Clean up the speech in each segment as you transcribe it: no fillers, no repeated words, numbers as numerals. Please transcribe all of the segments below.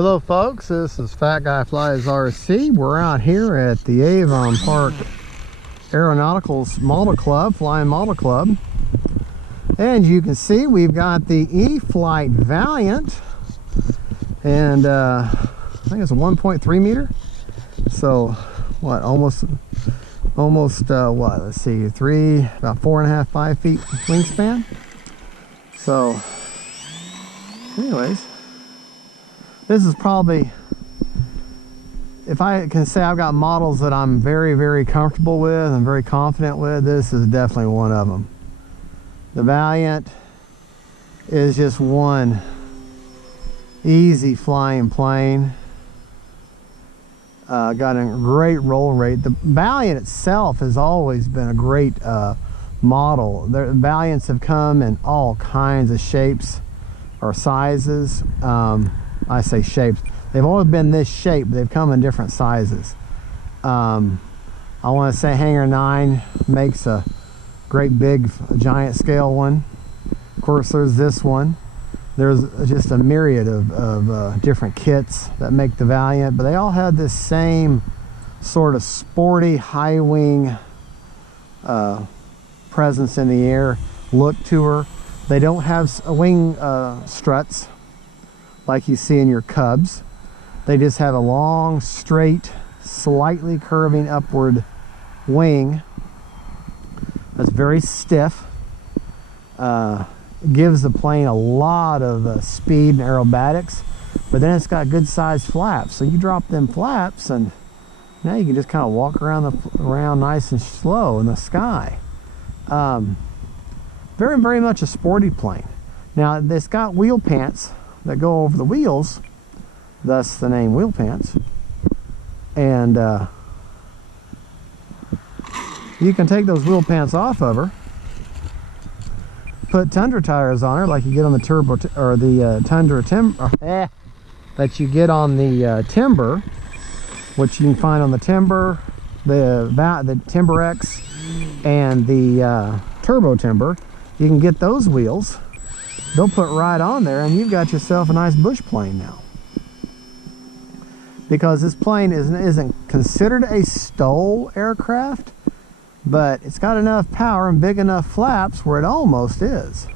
Hello folks, this is Fat Guy Flies RC. We're out here at the Avon Park Aeronauticals Model Club, Flying Model Club. And you can see we've got the e-flite Valiant, and I think it's a 1.3 meter. So what, almost what, let's see, about 4.5, 5 feet wingspan. So anyways, this is probably, if I can say I've got models that I'm very, very comfortable with and very confident with, this is definitely one of them. The Valiant is just one easy flying plane. Got a great roll rate. The Valiant itself has always been a great model. The Valiants have come in all kinds of shapes or sizes. I say shapes. They've always been this shape, but they've come in different sizes. I want to say Hangar 9 makes a great big giant scale one. Of course, there's this one. There's just a myriad of different kits that make the Valiant, but they all have this same sort of sporty high wing presence in the air look to her. They don't have wing struts like you see in your Cubs. They just have a long, straight, slightly curving upward wing that's very stiff. Gives the plane a lot of speed and aerobatics, but then it's got good sized flaps. So you drop them flaps and now you can just kind of walk around nice and slow in the sky. Very, very much a sporty plane. Now it's got wheel pants that go over the wheels, thus the name wheel pants. And you can take those wheel pants off of her, put Tundra tires on her like you get on the Turbo or the Tundra that you get on the Timber, which you can find on the Timber, the Timber X, and the Turbo Timber. You can get those wheels. They'll put right on there, and you've got yourself a nice bush plane now. Because this plane isn't considered a STOL aircraft, but it's got enough power and big enough flaps where it almost is.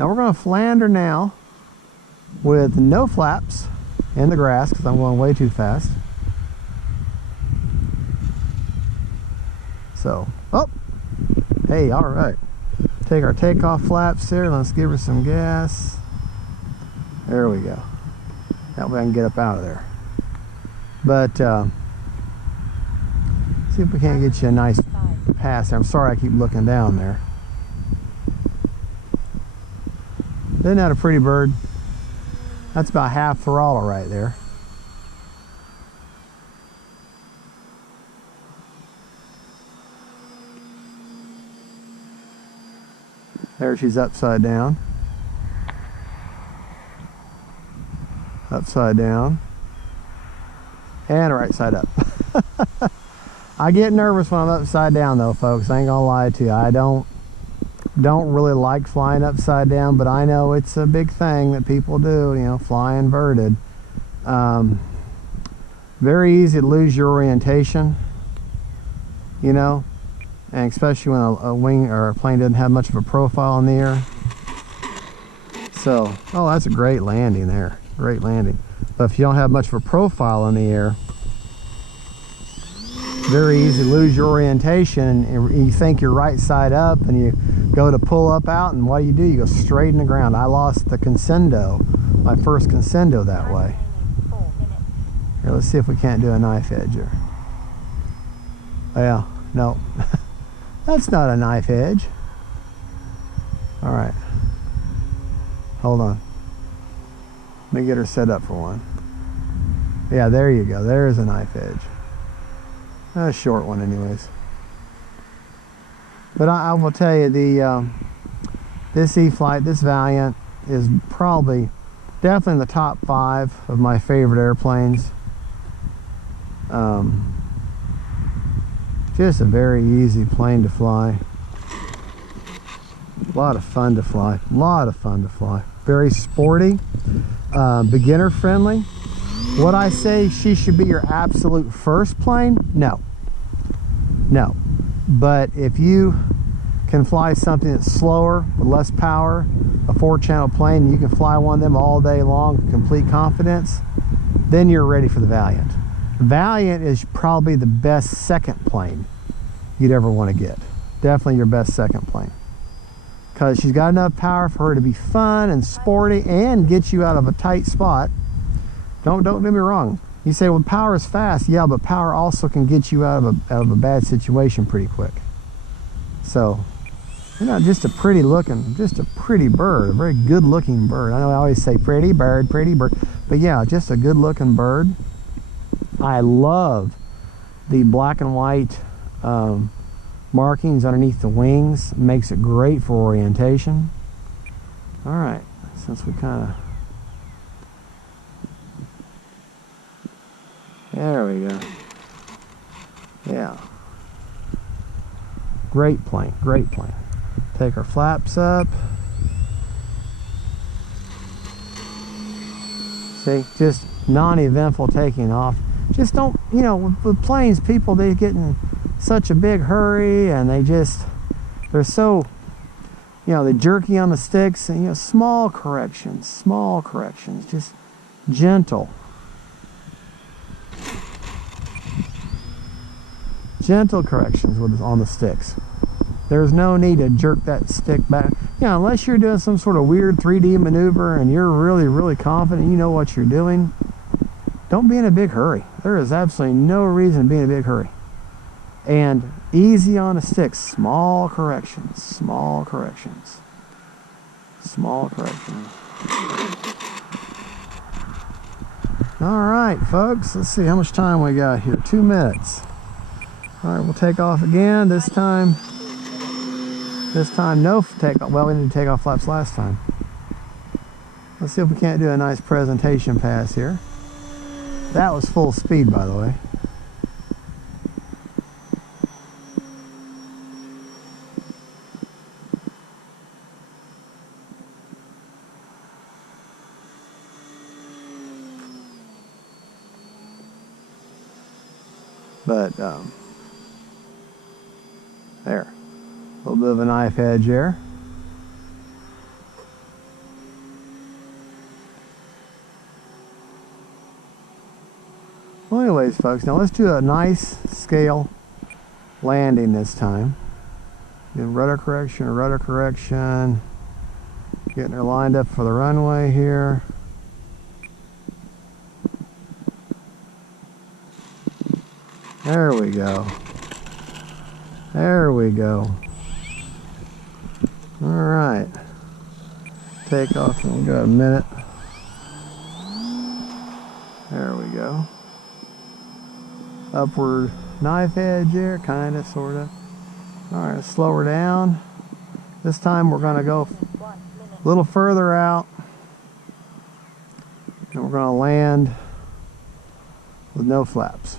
Now we're going to flander now with no flaps in the grass because I'm going way too fast. So, oh, hey, all right. Take our takeoff flaps there. Let's give her some gas. There we go. That way I can get up out of there. But see if we can't get you a nice pass there. I'm sorry I keep looking down there. Isn't that a pretty bird? That's about half throttle right there. There she's upside down. Upside down. And right side up. I get nervous when I'm upside down though, folks. I ain't gonna lie to you. I don't really like flying upside down, but I know it's a big thing that people do, you know, fly inverted. Very easy to lose your orientation, you know, and especially when a wing or a plane doesn't have much of a profile in the air. So, oh, that's a great landing there. Great landing. But if you don't have much of a profile in the air, very easy to lose your orientation, and you think you're right side up and you go to pull up out, and what do? You go straight in the ground. I lost the Consendo, my first Consendo that way. Here, let's see if we can't do a knife edge here. Oh, yeah, no. That's not a knife edge. All right. Hold on. Let me get her set up for one. Yeah, there you go. There's a knife edge. A short one anyways. But I will tell you, this e-flite, this Valiant, is probably definitely in the top 5 of my favorite airplanes. Just a very easy plane to fly. A lot of fun to fly. A lot of fun to fly. Very sporty, beginner friendly. Would I say she should be your absolute first plane? No. No. But if you can fly something that's slower with less power, a 4-channel plane, and you can fly one of them all day long with complete confidence, then you're ready for the Valiant. Valiant is probably the best second plane you'd ever want to get. Definitely your best second plane, because she's got enough power for her to be fun and sporty and get you out of a tight spot. Don't get me wrong. You say, well, power is fast. Yeah, but power also can get you out of a bad situation pretty quick. So, you know, just a pretty bird, a very good looking bird. I know I always say pretty bird, but yeah, just a good looking bird. I love the black and white markings underneath the wings. Makes it great for orientation. All right, since we kind of, there we go. Yeah. Great plane, great plane. Take our flaps up. See, just non-eventful taking off. Just don't, you know, with planes, people, they get in such a big hurry and they're so, you know, they jerky on the sticks, and, you know, small corrections, just gentle. Gentle corrections on the sticks. There's no need to jerk that stick back. You know, unless you're doing some sort of weird 3D maneuver and you're really, really confident you know what you're doing, don't be in a big hurry. There is absolutely no reason to be in a big hurry. And easy on the sticks. Small corrections, small corrections, small corrections. All right, folks, let's see how much time we got here. 2 minutes. All right, we'll take off again. This time no takeoff. Well, we didn't take off flaps last time. Let's see if we can't do a nice presentation pass here. That was full speed, by the way. But there, a little bit of a knife edge there. Well, anyways, folks, now let's do a nice scale landing this time. Getting rudder correction, getting her lined up for the runway here. There we go. There we go. All right. Take off, and we'll go a minute. There we go. Upward knife edge there, kind of, sort of. All right, let's slow her down. This time we're going to go a little further out. And we're going to land with no flaps.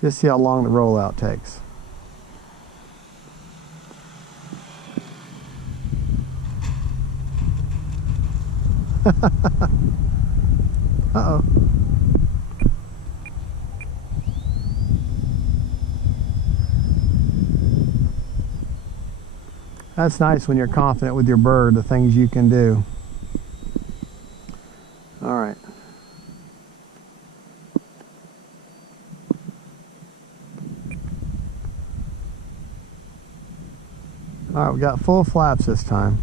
Just see how long the rollout takes. Uh-oh. That's nice when you're confident with your bird, the things you can do. All right. All right, we got full flaps this time.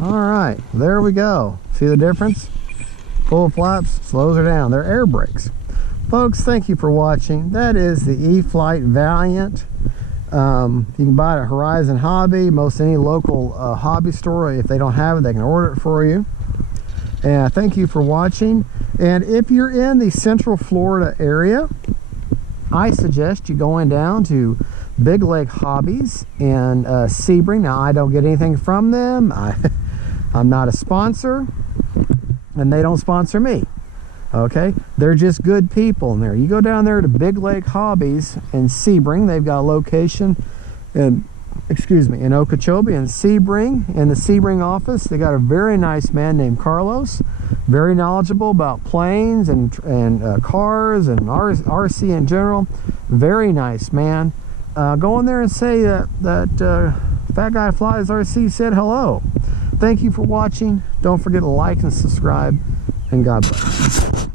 All right, there we go. See the difference? Full flaps, slows her down. They're air brakes. Folks, thank you for watching. That is the e-flite Valiant. You can buy it at Horizon Hobby, most any local hobby store. If they don't have it, they can order it for you. And thank you for watching. And if you're in the Central Florida area, I suggest you going down to Big Lake Hobbies in Sebring. Now, I don't get anything from them. I'm not a sponsor, and they don't sponsor me. Okay, they're just good people in there. You go down there to Big Lake Hobbies in Sebring. They've got a location in excuse me, in Okeechobee and Sebring, in the Sebring office. They got a very nice man named Carlos, very knowledgeable about planes and cars and RC in general. Very nice man. Go in there and say that Fat Guy Flies RC said hello. Thank you for watching. Don't forget to like and subscribe, and God bless.